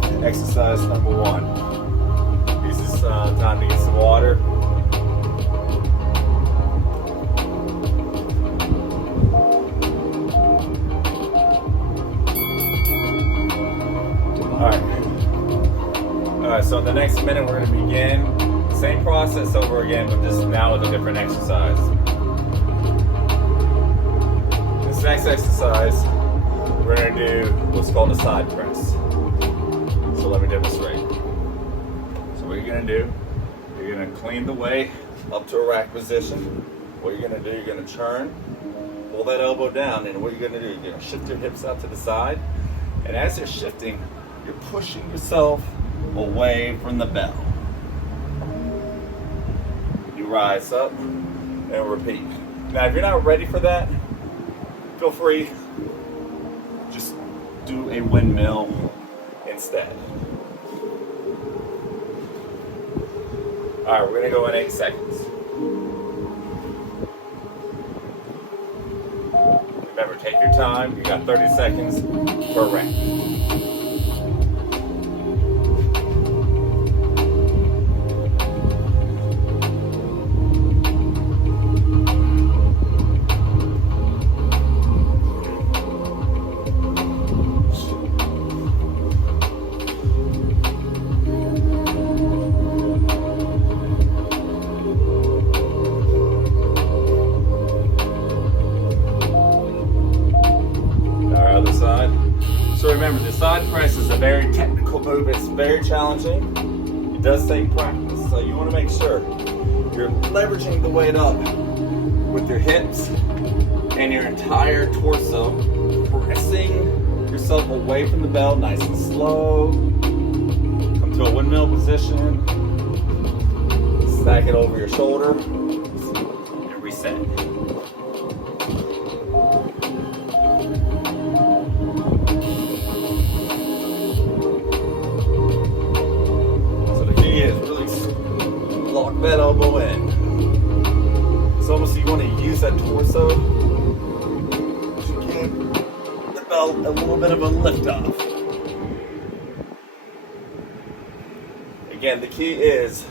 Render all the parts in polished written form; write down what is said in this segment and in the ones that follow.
with exercise number 1. Use this time to get some water. Alright, so in the next minute we're going to begin the same process over again, but just now with a different exercise. This next exercise, we're going to do what's called a side press. So let me demonstrate. So what you're going to do, you're going to clean the way up to a rack position. What you're going to do, you're going to turn, pull that elbow down, and what you're going to do, you're going to shift your hips out to the side. And as you're shifting, you're pushing yourself away from the bell. You rise up and repeat. Now, if you're not ready for that, feel free, just do a windmill instead. All right, we're gonna go in 8 seconds. Remember, take your time. You got 30 seconds per rep. So remember, the side press is a very technical move. It's very challenging. It does take practice. So you want to make sure you're leveraging the weight up with your hips and your entire torso, pressing yourself away from the bell, nice and slow. Come to a windmill position. Stack it over your shoulder and reset. That elbow in. It's almost, you want to use that torso to give the belt a little bit of a lift off. Again, the key is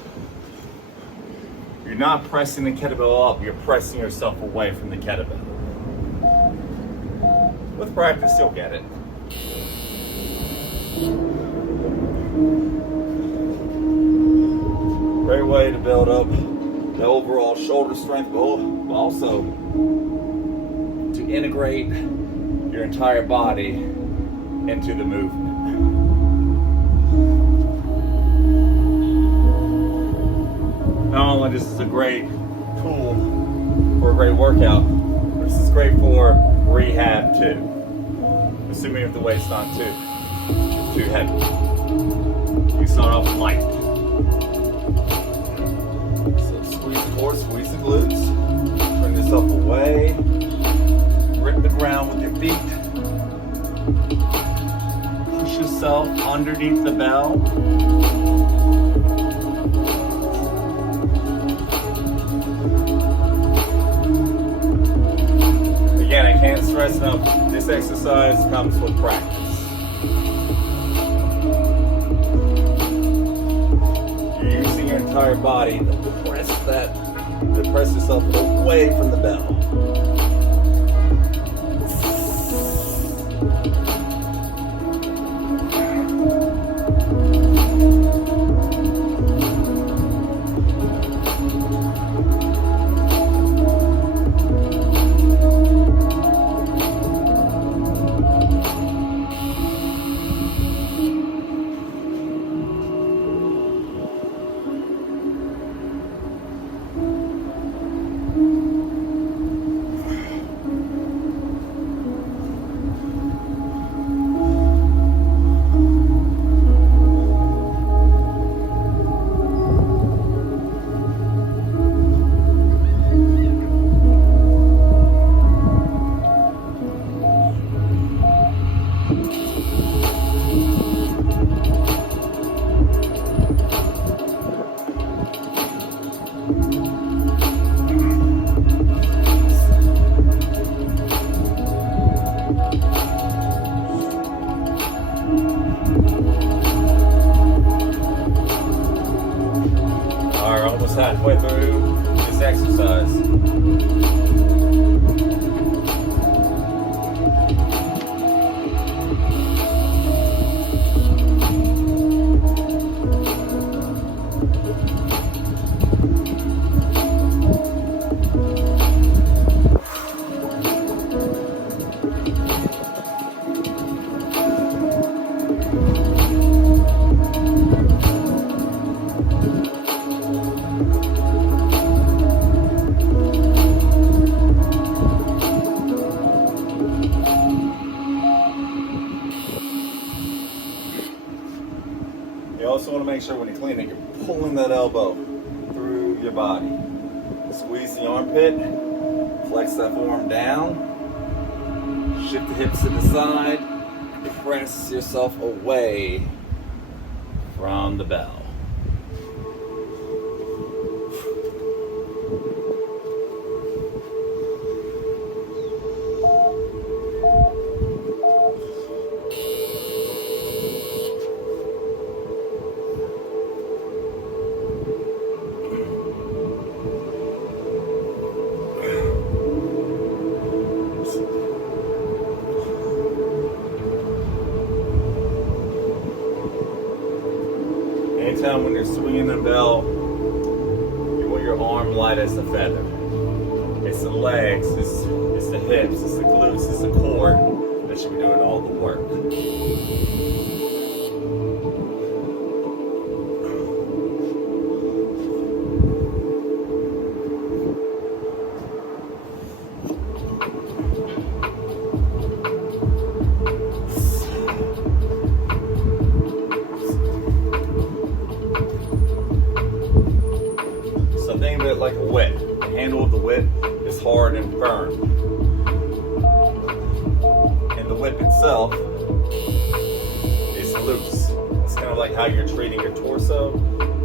you're not pressing the kettlebell up, you're pressing yourself away from the kettlebell. With practice, you'll get it. Great way to build up the overall shoulder strength, but also to integrate your entire body into the movement. Not only this is a great tool for a great workout, but this is great for rehab too. Assuming if the weight's not too heavy. You start off light. Squeeze the glutes, turn yourself away, grip the ground with your feet, push yourself underneath the bell. Again, I can't stress enough, this exercise comes with practice. You're using your entire body to press yourself away from the bell. sure when you're cleaning, you're pulling that elbow through your body. Squeeze the armpit, flex that forearm down, shift the hips to the side, press yourself away from the bell. Anytime when you're swinging the bell, you want your arm light as a feather. It's the legs, it's the hips, it's the glutes, it's the core that should be doing all the work. Think of it like a whip. The handle of the whip is hard and firm. And the whip itself is loose. It's kind of like how you're treating your torso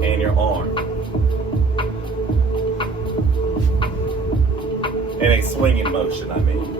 and your arm. In a swinging motion, I mean.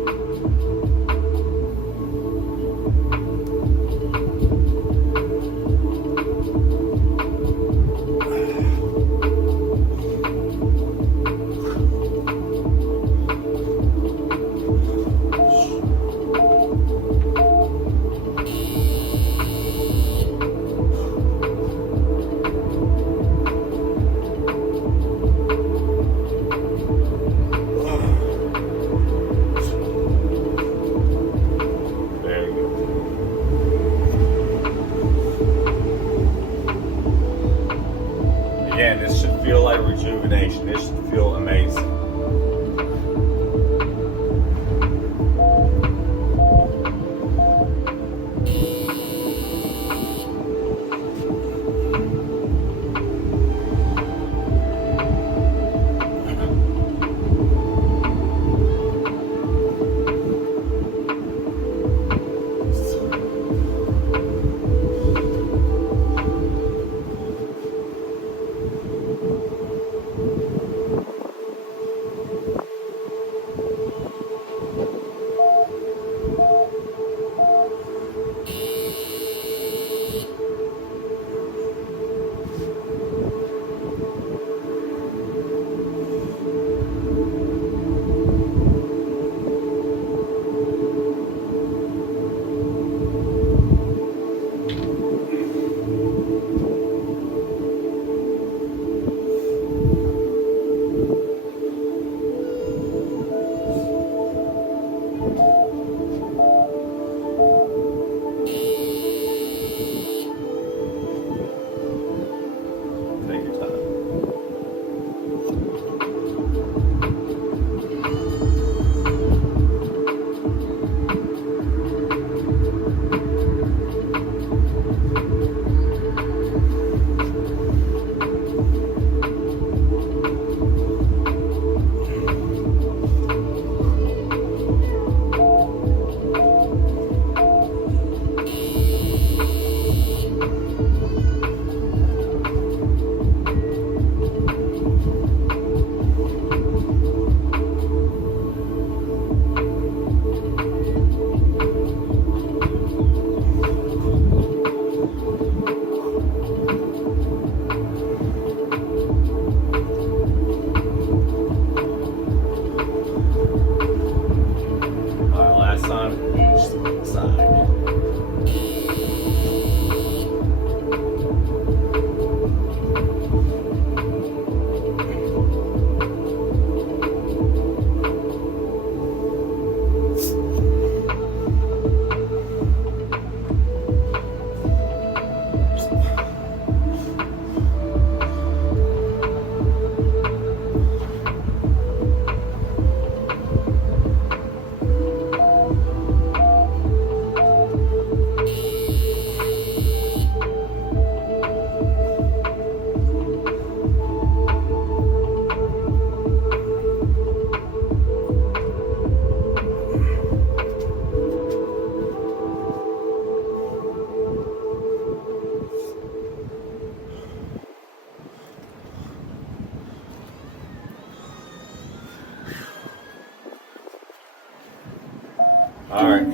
All right,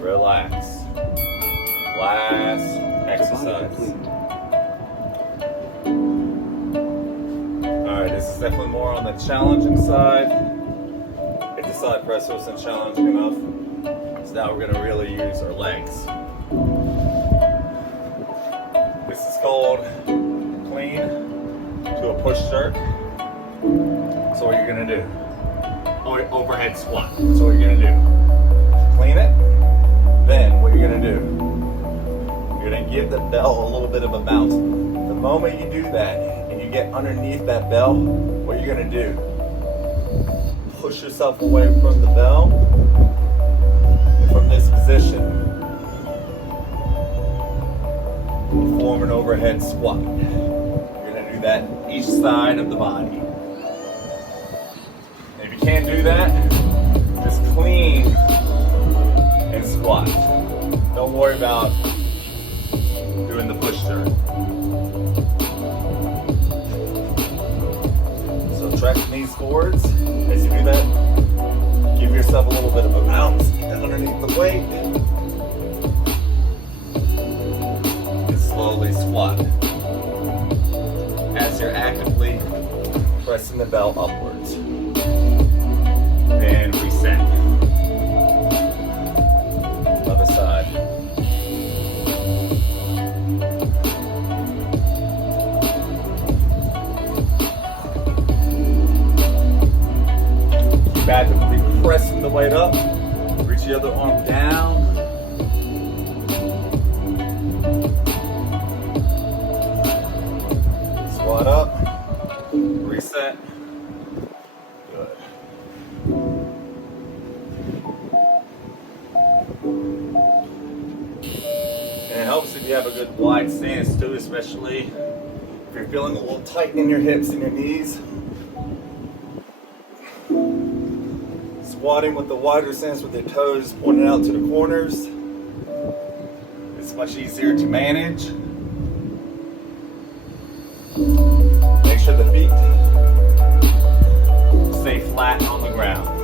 relax. Last exercise. All right, this is definitely more on the challenging side. If the side press wasn't challenging enough, so now we're gonna really use our legs. This is called clean to a push jerk. So what you're gonna do, overhead squat. So what you're gonna do, clean it. Then what you're gonna do, you're gonna give the bell a little bit of a bounce. The moment you do that and you get underneath that bell, what you're gonna do, push yourself away from the bell. And from this position, form an overhead squat. You're gonna do that each side of the body. If you can't do that, just clean and squat. Don't worry about doing the push jerk. So track the knees forwards. As you do that, give yourself a little bit of a bounce. Get underneath the weight. And slowly squat. As you're actively pressing the bell upwards. And reset. Other side. Keep actively pressing the weight up. Reach the other arm down. Squat up. Reset. Good. And it helps if you have a good wide stance too, especially if you're feeling a little tight in your hips and your knees. Squatting with the wider stance with your toes pointing out to the corners. It's much easier to manage. Make sure the feet stay flat on the ground.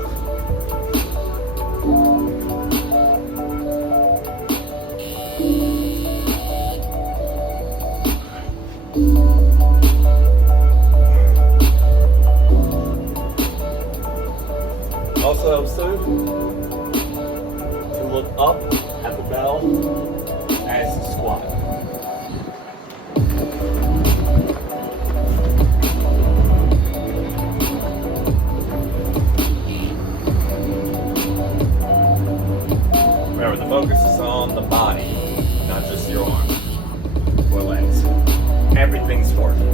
Also helps too to look up at the bell as you squat. Remember, the focus is on the body, not just your arms or legs. Everything's working.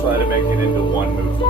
Try to make it into one movement.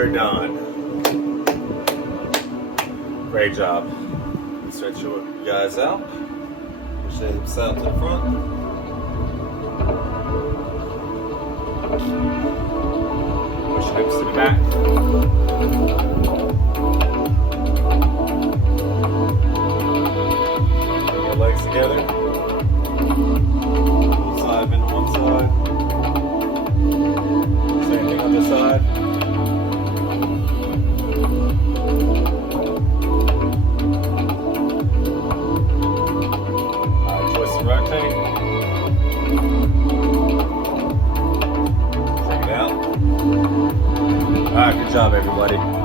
you're done. Great job. Stretch your guys out. Push the hips out to the front. Push the hips to the back. Bring your legs together. Pull side bend to one side. Same thing on this side. Rotate. Check it out. Alright, good job everybody.